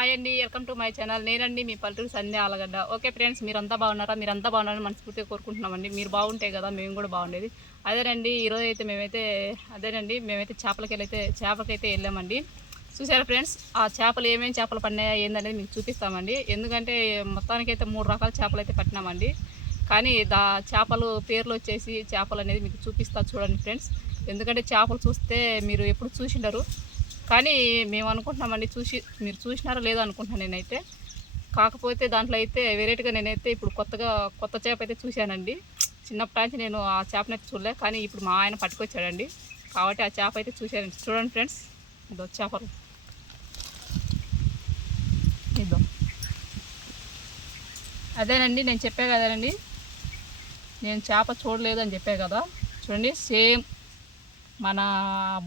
Hi అండి welcome to my channel నేనండి మీ పల్లెటూరు సంధ్య ఆలగడ్డ. ఓకే ఫ్రెండ్స్ మీరంతా బాగున్నారా? మీరంతా బాగున్నారని మనస్ఫూర్తిగా కోరుకుంటున్నామండి. మీరు బాగుంటే కదా మేము కూడా బాగుండేది. అదేనండి ఈరోజు అయితే మేమైతే అదేనండి మేమైతే చేపలకి అయితే చేపలకైతే వెళ్ళామండి. చూసారా ఫ్రెండ్స్ ఆ చేపలు ఏమేమి చేపలు పడినాయా ఏందనేది మీకు చూపిస్తామండి. ఎందుకంటే మొత్తానికైతే మూడు రకాల చేపలు అయితే పట్టినామండి. కానీ దా చేపలు పేర్లు వచ్చేసి చేపలు అనేది మీకు చూపిస్తా చూడండి ఫ్రెండ్స్ ఎందుకంటే చేపలు చూస్తే మీరు ఎప్పుడు చూసిండరు. కానీ మేము అనుకుంటున్నామండి చూసి మీరు చూసినారో లేదో అనుకుంటున్నాను నేనైతే. కాకపోతే దాంట్లో అయితే వెరైటీగా నేనైతే ఇప్పుడు కొత్తగా కొత్త చేప అయితే చూశానండి. చిన్నప్పటి నుంచి నేను ఆ చేపని అయితే చూడలే కానీ ఇప్పుడు మా ఆయన పట్టుకొచ్చాడండి. కాబట్టి ఆ చేప అయితే చూశానండి. చూడండి ఫ్రెండ్స్ ఇదో చేపలు. ఇదో. అదేనండి నేను చెప్పే కదండి నేను చేప చూడలేదు అని చెప్పే కదా. చూడండి సేమ్ మన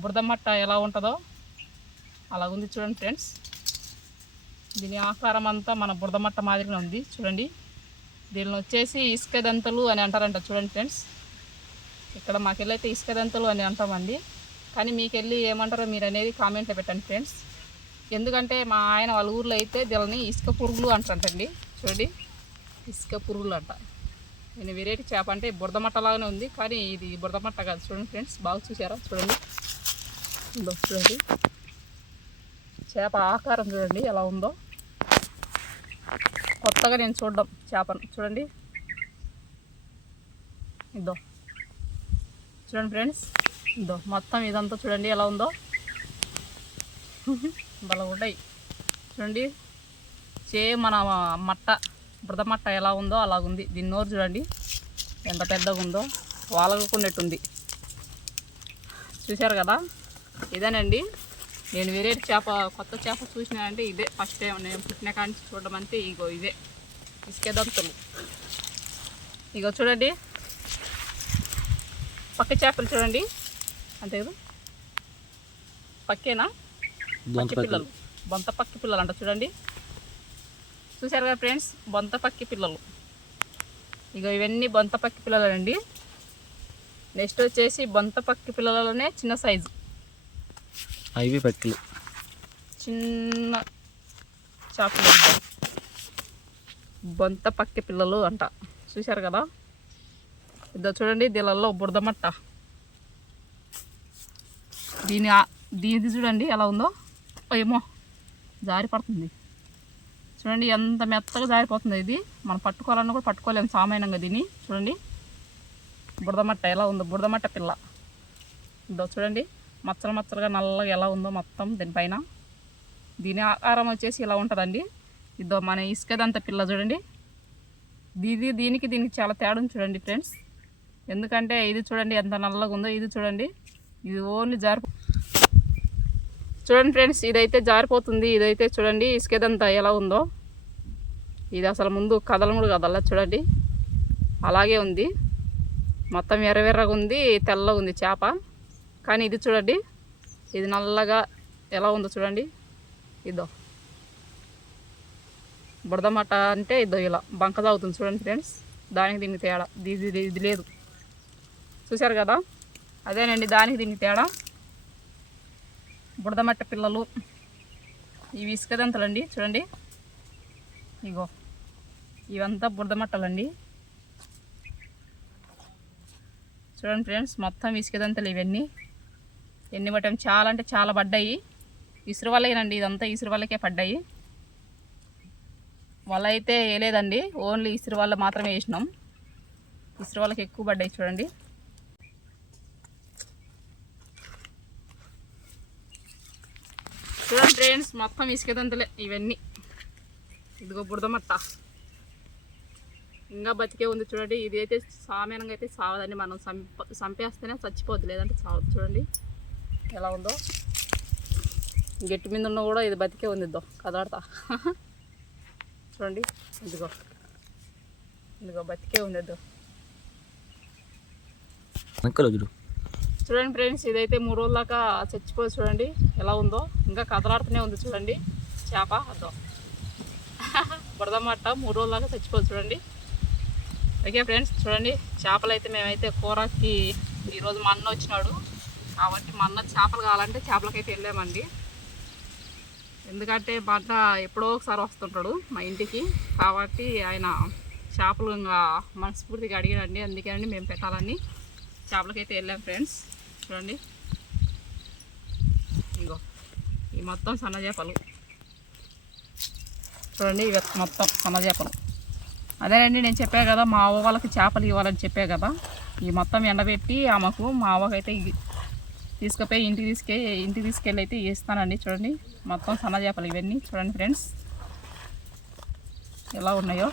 బురదమట్ట ఎలా ఉంటుందో. అలా ఉంది చూడండి ఫ్రెండ్స్. దీని ఆకారం అంతా మన బురదమట్ట మాదిరిగా ఉంది. చూడండి. దీనిని వచ్చేసి ఇసుక దంతలు అని అంటారంట చూడండి ఫ్రెండ్స్. ఇక్కడ మాకెళ్ళైతే ఇసుక దంతలు అని అంటామండి. కానీ మీకెళ్ళి ఏమంటారో మీరు అనేది కామెంట్లో పెట్టండి ఫ్రెండ్స్. ఎందుకంటే మా ఆయన వాళ్ళ ఊర్లో అయితే దీనిని ఇసుక పురుగులు అంటారంటండి. చూడండి. ఇసుక పురుగులు అంట. నేను వెరైటీ చేప అంటే బురదమట్ట లాగానే ఉంది. కానీ ఇది బురదమట్ట కాదు. చూడండి ఫ్రెండ్స్. బాగా చూసారా? చూడండి. చూడండి. చేప ఆకారం చూడండి ఎలా ఉందో. కొత్తగా నేను చూడడం చేపను. చూడండి. ఇదో. చూడండి ఫ్రెండ్స్. ఇదో. మొత్తం ఇదంతా చూడండి ఎలా ఉందో. భలే ఉంటాయి చూడండి. చే మన మట్ట బురద మట్ట ఎలా ఉందో అలాగుంది. దీని నోరు చూడండి. ఎంత పెద్దగా ఉందో. వాలగకున్నట్టుంది. చూశారు కదా? ఇదేనండి. నేను వేరే చేప కొత్త చేప చూసినానంటే ఇదే ఫస్ట్ టైం నేను పుట్టిన కాడి చూడడం అంటే ఇగో ఇదే. ఇసుక దంతులు ఇగో చూడండి. పక్క చేపలు చూడండి. అంతే కదా పక్కేనా? పక్కి పిల్లలు. బొంత పక్కి పిల్లలు అంట చూడండి. చూశారు కదా ఫ్రెండ్స్ బొంత పక్కి పిల్లలు. ఇక ఇవన్నీ బొంత పక్కి పిల్లలండి. నెక్స్ట్ వచ్చేసి బొంత పక్కి పిల్లలలోనే చిన్న సైజు అవి పక్కిలు చిన్న చేపలు బొంత పక్కి పిల్లలు అంట. చూశారు కదా? ఇదో చూడండి దీనిలో బురదమట్ట దీని దీనిది చూడండి ఎలా ఉందో. ఏమో జారి పడుతుంది. చూడండి ఎంత మెత్తగా జారిపోతుంది ఇది. మనం పట్టుకోవాలన్నా కూడా పట్టుకోలేము సామాన్యంగా దీన్ని. చూడండి. బురదమట్ట ఎలా ఉందో బురదమట్ట పిల్ల. ఇదో చూడండి. మచ్చలు మచ్చలుగా నల్లగా ఎలా ఉందో మొత్తం దీనిపైన. దీని ఆకారం వచ్చేసి ఇలా ఉంటుందండి. ఇదో మన ఇసుకదంత పిల్ల చూడండి. ఇది దీనికి దీనికి చాలా తేడా ఉంది చూడండి ఫ్రెండ్స్. ఎందుకంటే ఇది చూడండి ఎంత నల్లగా ఉందో ఇది చూడండి. ఇది ఓన్లీ జారి చూడండి ఫ్రెండ్స్ ఇదైతే జారిపోతుంది. ఇదైతే చూడండి ఇసుకేదంతా ఎలా ఉందో. ఇది అసలు ముందు కదలం కూడా కదల చూడండి. అలాగే ఉంది. మొత్తం ఎర్రవెర్రగా ఉంది తెల్లగా ఉంది చేప. కానీ ఇది చూడండి. ఇది నల్లగా ఎలా ఉందో చూడండి. ఇదో. బుడదమాట అంటే ఇదో ఇలా బంక తాగుతుంది చూడండి ఫ్రెండ్స్. దానికి దీనికి తేడా. ఇది ఇది- లేదు. చూశారు కదా? అదేనండి దానికి దీనికి తేడా. బుడదమట్ట పిల్లలు. ఇవి ఇసుకదంతలండి చూడండి. ఇగో. ఇవంతా బురదమట్టలండి చూడండి ఫ్రెండ్స్ మొత్తం ఇసుకదంతలు ఇవన్నీ. ఎన్ని పట్టాం చాలా అంటే చాలా పడ్డాయి. ఇసురు వల్లేనండి ఇదంతా ఇసురు వల్లకే పడ్డాయి. వల అయితే వేయలేదండి ఓన్లీ ఇసురు వల్ల మాత్రమే వేసినాం. ఇసురు వాళ్ళకి ఎక్కువ పడ్డాయి చూడండి. చూడండి ఫ్రెండ్స్ మొత్తం ఇసుకదంతలే ఇవన్నీ. ఇదిగో బుడదమట్ట ఇంకా బతికే ఉంది చూడండి. ఇది అయితే సామాన్యంగా అయితే సావదండి మనం చంప చంపేస్తేనే చచ్చిపోద్ది లేదంటే చావదు చూడండి. ఎలా ఉందో. గట్టి మీద ఉన్న కూడా ఇది బతికే ఉంది ఇద్దో కదలాడతా చూడండి ఇదిగో. ఇదిగో బతికే ఉంది ఇద్దో. వెనకలు చూడు. చూడండి ఫ్రెండ్స్ ఇదైతే మూడు రోజుల దాకా చచ్చిపోయి చూడండి ఎలా ఉందో. ఇంకా కదలాడుతూనే ఉంది చూడండి. చేప అదో బురదమట్ట మూడు రోజుల దాకా చచ్చిపోదు చూడండి. ఓకే ఫ్రెండ్స్ చూడండి చేపలు అయితే మేమైతే కూరకి ఈరోజు మా అన్న వచ్చినాడు. కాబట్టి మొన్న చేపలు కావాలంటే చేపలకైతే వెళ్ళామండి. ఎందుకంటే భర్త ఎప్పుడో ఒకసారి వస్తుంటాడు మా ఇంటికి. కాబట్టి ఆయన చేపలు ఇంకా మనస్ఫూర్తిగా అడిగాడండి. అందుకేనండి మేము పెట్టాలని. చేపలకైతే వెళ్ళాం ఫ్రెండ్స్. చూడండి. ఇంకో ఈ మొత్తం సన్న చేపలు. చూడండి ఇవి మొత్తం సన్న చేపలు. అదేనండి నేను చెప్పా కదా మా అవ్వ వాళ్ళకి చేపలు ఇవ్వాలని చెప్పా కదా. ఈ మొత్తం ఎండబెట్టి ఆమెకు మా అవ్వకైతే తీసుకుపోయి ఇంటికి తీసుకే ఇంటికి తీసుకెళ్ళి అయితే వేస్తానండి చూడండి. మొత్తం సన్న చేపలు ఇవన్నీ చూడండి ఫ్రెండ్స్. ఎలా ఉన్నాయో.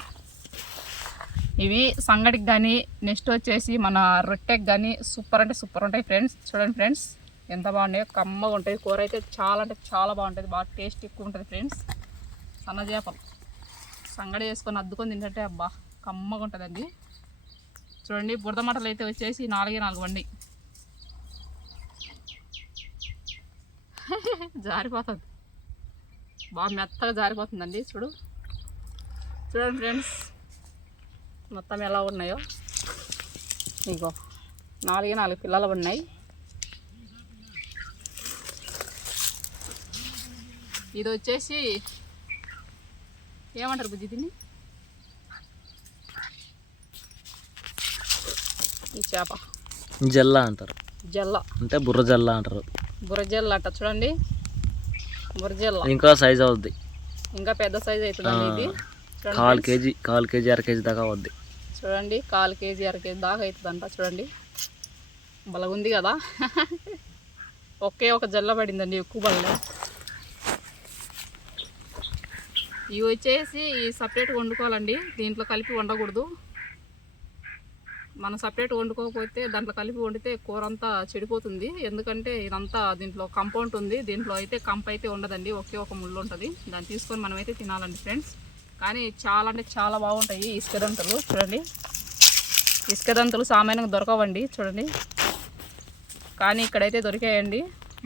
ఇవి సంగటికి కానీ నెక్స్ట్ వచ్చేసి మన రొట్టెకి కానీ సూపర్ అంటే సూపర్ ఉంటాయి ఫ్రెండ్స్. చూడండి ఫ్రెండ్స్ ఎంత బాగున్నాయో. కమ్మగా ఉంటుంది. కూర అయితే చాలా అంటే చాలా బాగుంటుంది. బాగా టేస్ట్ ఎక్కువ ఉంటుంది ఫ్రెండ్స్. సన్న చేపలు సంగడి చేసుకొని అద్దుకొని తింటే అబ్బా కమ్మగా ఉంటుందండి. చూడండి బురద మటలు అయితే వచ్చేసి నాలుగే నాలుగు వండి. జారిపోతుంది. బాగా మెత్తగా జారిపోతుందండి చూడు. చూడండి ఫ్రెండ్స్ మొత్తం ఎలా ఉన్నాయో. ఇగో నాలుగే నాలుగు పిల్లలు ఉన్నాయి. ఇది వచ్చేసి ఏమంటారు బుజ్జి దీన్ని? ఈ చేప. జల్ల అంటారు. జల్ల. అంటే బుర్ర జల్ల అంటారు. బుర్రజల్ల అంట చూడండి. బుర్రజల్ల ఇంకా సైజ్ అవుద్ది. ఇంకా పెద్ద సైజ్ అవుతుందండి ఇది. కాల్ కేజీ కాల్ కేజీ అర కేజీ దాకా అవుద్ది. చూడండి కాలు కేజీ అర కేజీ దాకా అవుతుందంట చూడండి. బలగుంది కదా. ఒకే ఒక జల్ల పడిందండి ఎక్కువ బల్లే ఇవి వచ్చేసి సపరేట్గా వండుకోవాలండి. దీంట్లో కలిపి వండకూడదు. మనం సపరేట్ వండుకోకపోతే దాంట్లో కలిపి వండితే కూర అంతా చెడిపోతుంది. ఎందుకంటే ఇదంతా దీంట్లో కంపౌండ్ ఉంది. దీంట్లో అయితే కంప అయితే ఉండదండి. ఒకే ఒక ముళ్ళు ఉంటుంది. దాన్ని తీసుకొని మనమైతే తినాలండి ఫ్రెండ్స్ కానీ చాలా అంటే చాలా బాగుంటాయి ఇసుక దంతలు. చూడండి. ఇసుక దంతలు సామాన్యంగా దొరకవండి. చూడండి. కానీ ఇక్కడైతే దొరికాయండి.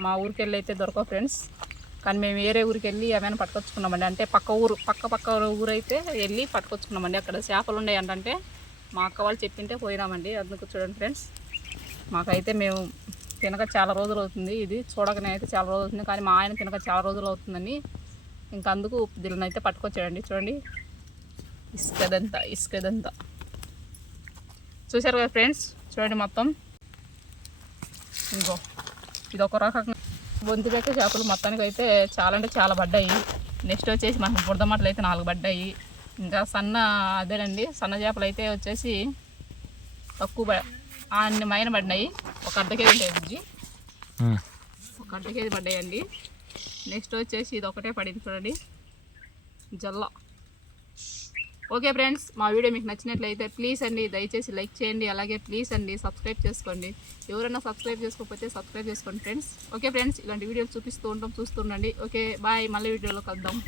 మా ఊరికి వెళ్ళి అయితే దొరకవు ఫ్రెండ్స్ కానీ మేము వేరే ఊరికి వెళ్ళి ఏమైనా పట్టుకొచ్చుకున్నామండి. అంటే పక్క ఊరు పక్క పక్క ఊరు అయితే వెళ్ళి పట్టుకొచ్చుకున్నామండి. అక్కడ చేపలు ఉన్నాయి అంటే మా అక్క వాళ్ళు చెప్పింటే పోయినామండి. అందుకు చూడండి ఫ్రెండ్స్. మాకైతే మేము తినక చాలా రోజులు అవుతుంది ఇది. చూడకనే అయితే చాలా రోజులు అవుతుంది. కానీ మా ఆయన తినక చాలా రోజులు అవుతుందని ఇంకా అందుకు దీనిని అయితే పట్టుకొచ్చాడండి. చూడండి. ఇసుకదంతా ఇసుకదంతా. చూశారు కదా ఫ్రెండ్స్? చూడండి మొత్తం. ఇంకో ఇది ఒక రకంగా. బొంతిపెట్టే చేపలు మొత్తానికి అయితే చాలా అంటే చాలా పడ్డాయి. నెక్స్ట్ వచ్చేసి మనకు బురద మట్టలు అయితే నాలుగు పడ్డాయి. ఇంకా సన్న అదేనండి సన్న చేపలు అయితే వచ్చేసి తక్కువ అన్ని మైన పడినాయి. ఒక అర్ధ కేజీ ఉంటాయి బుజ్జి. ఒక అర్ధ కేజీ పడ్డాయండి. నెక్స్ట్ వచ్చేసి ఇది ఒకటే పడింది చూడండి. జల్ల. ఓకే ఫ్రెండ్స్ మా వీడియో మీకు నచ్చినట్లయితే ప్లీజ్ అండి దయచేసి లైక్ చేయండి అలాగే ప్లీజ్ అండి సబ్స్క్రైబ్ చేసుకోండి. ఎవరైనా సబ్స్క్రైబ్ చేసుకోకపోతే సబ్స్క్రైబ్ చేసుకోండి ఫ్రెండ్స్. ఓకే ఫ్రెండ్స్ ఇలాంటి వీడియోలు చూపిస్తూ ఉంటాం చూస్తూ ఉండండి. ఓకే బాయ్ మళ్ళీ వీడియోలో కలుద్దాం.